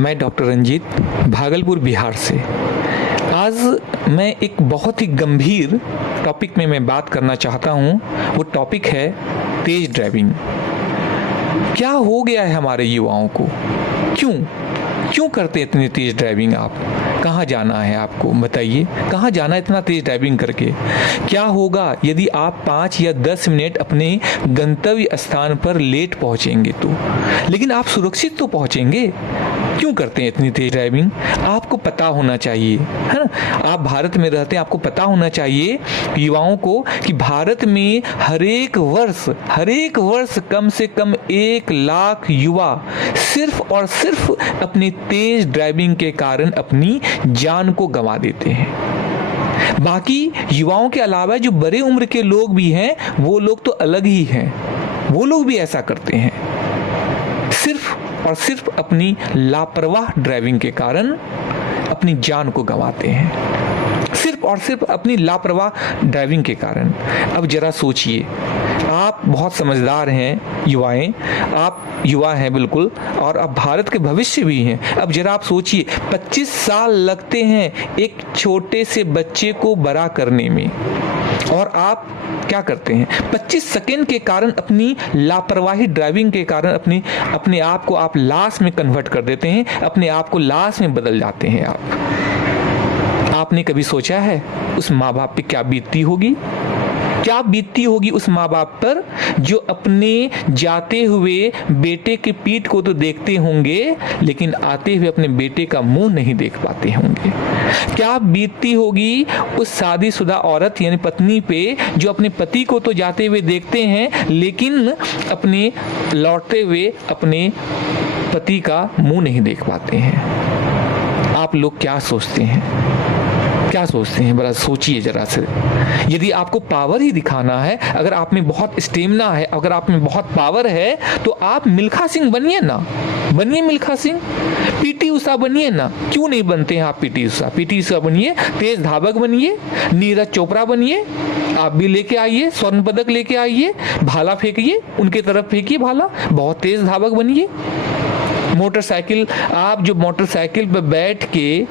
मैं डॉक्टर रंजीत भागलपुर बिहार से। आज मैं एक बहुत ही गंभीर टॉपिक में मैं बात करना चाहता हूँ। वो टॉपिक है तेज ड्राइविंग। क्या हो गया है हमारे युवाओं को? क्यों करते इतनी तेज ड्राइविंग? आप कहाँ जाना है आपको बताइए, कहाँ जाना है इतना तेज ड्राइविंग करके? क्या होगा यदि आप 5 या 10 मिनट अपने गंतव्य स्थान पर लेट पहुंचेंगे तो? लेकिन आप सुरक्षित तो पहुंचेंगे। क्यों करते हैं इतनी तेज ड्राइविंग? आपको पता होना चाहिए, है ना। आप भारत में रहते हैं, आपको पता होना चाहिए युवाओं को कि भारत में हर एक वर्ष कम से कम 1 लाख युवा सिर्फ और सिर्फ अपनी तेज ड्राइविंग के कारण अपनी जान को गंवा देते हैं। बाकी युवाओं के अलावा जो बड़े उम्र के लोग भी हैं, वो लोग तो अलग ही हैं। वो लोग भी ऐसा करते हैं, सिर्फ और सिर्फ अपनी लापरवाह ड्राइविंग के कारण अपनी जान को गंवाते हैं, सिर्फ और सिर्फ अपनी लापरवाह ड्राइविंग के कारण। अब जरा सोचिए, आप बहुत समझदार हैं, आप युवा हैं बिल्कुल, और आप भारत के भविष्य भी हैं। अब जरा आप सोचिए, 25 साल लगते हैं एक छोटे से बच्चे को बड़ा करने में, और आप क्या करते हैं? 25 सेकंड के कारण, अपनी लापरवाही ड्राइविंग के कारण अपने आप को आप लाश में कन्वर्ट कर देते हैं, अपने आप को लाश में बदल जाते हैं आप। आपने कभी सोचा है उस माँ बाप पे क्या बीतती होगी? क्या बीतती होगी उस माँ बाप पर जो अपने जाते हुए बेटे के पीठ को तो देखते होंगे, लेकिन आते हुए अपने बेटे का मुंह नहीं देख पाते होंगे? क्या बीतती होगी उस शादीशुदा औरत यानी पत्नी पे जो अपने पति को तो जाते हुए देखते हैं, लेकिन अपने लौटते हुए अपने पति का मुंह नहीं देख पाते हैं? आप लोग क्या सोचते हैं? बड़ा सोचिए जरा से। यदि आपको पावर ही दिखाना है, अगर आप में बहुत स्टेमिना है, अगर आप में बहुत पावर है, तो आप मिल्खा सिंह बनिए ना, मिल्खा सिंह, पीटी उषा बनिए ना। क्यों नहीं बनते हैं आप पीटी उषा बनिए, तेज धावक बनिए, नीरज चोपड़ा बनिए। आप भी लेके आइए, स्वर्ण पदक लेके आइए, भाला फेंकिए, उनके तरफ फेंकिए भाला, बहुत तेज धावक बनिए। मोटरसाइकिल, आप जो मोटरसाइकिल पर बैठ के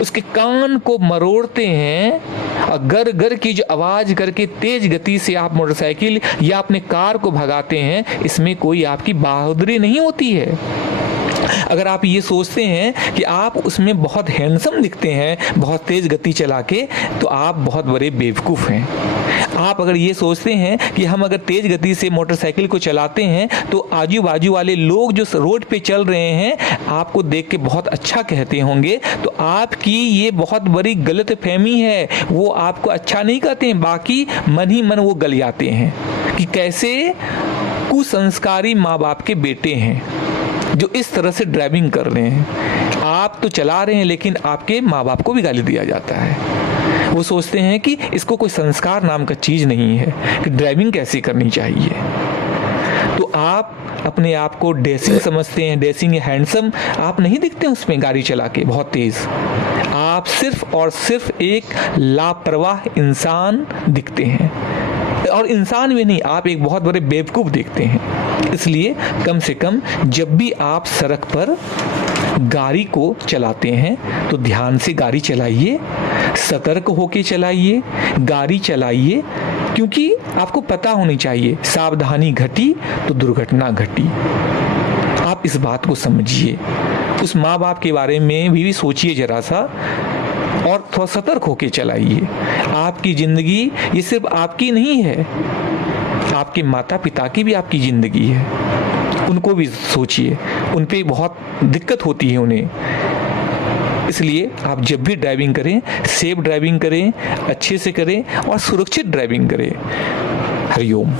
उसके कान को मरोड़ते हैं और गर गर की जो आवाज करके तेज गति से आप मोटरसाइकिल या अपने कार को भगाते हैं, इसमें कोई आपकी बहादुरी नहीं होती है। अगर आप ये सोचते हैं कि आप उसमें बहुत हैंडसम दिखते हैं बहुत तेज गति चला के, तो आप बहुत बड़े बेवकूफ़ हैं। आप अगर ये सोचते हैं कि हम अगर तेज गति से मोटरसाइकिल को चलाते हैं तो आजू बाजू वाले लोग जो रोड पे चल रहे हैं आपको देख के बहुत अच्छा कहते होंगे, तो आपकी ये बहुत बड़ी गलत फहमी है। वो आपको अच्छा नहीं कहते हैं, बाकी मन ही मन वो गल जाते हैं कि कैसे कुसंस्कारी माँ बाप के बेटे हैं जो इस तरह से ड्राइविंग कर रहे हैं। आप तो चला रहे हैं, लेकिन आपके माँ बाप को भी गाली दिया जाता है। वो सोचते हैं कि इसको कोई संस्कार नाम का चीज़ नहीं है कि ड्राइविंग कैसे करनी चाहिए। तो आप अपने आप को डेसिंग समझते हैं, डेसिंग हैंडसम आप नहीं दिखते उसमें गाड़ी चला के बहुत तेज़। आप सिर्फ और सिर्फ एक लापरवाह इंसान दिखते हैं, और इंसान भी नहीं, आप एक बहुत बड़े बेवकूफ़ दिखते हैं। इसलिए कम से कम जब भी आप सड़क पर गाड़ी को चलाते हैं तो ध्यान से गाड़ी चलाइए, सतर्क होके चलाइए, गाड़ी चलाइए, क्योंकि आपको पता होनी चाहिए सावधानी घटी तो दुर्घटना घटी। आप इस बात को समझिए, उस माँ बाप के बारे में भी सोचिए जरा सा, और थोड़ा सतर्क होके चलाइए। आपकी ज़िंदगी ये सिर्फ आपकी नहीं है, आपके माता पिता की भी आपकी ज़िंदगी है। उनको भी सोचिए, उन पे बहुत दिक्कत होती है उन्हें। इसलिए आप जब भी ड्राइविंग करें, सेफ ड्राइविंग करें, अच्छे से करें और सुरक्षित ड्राइविंग करें। हरिओम।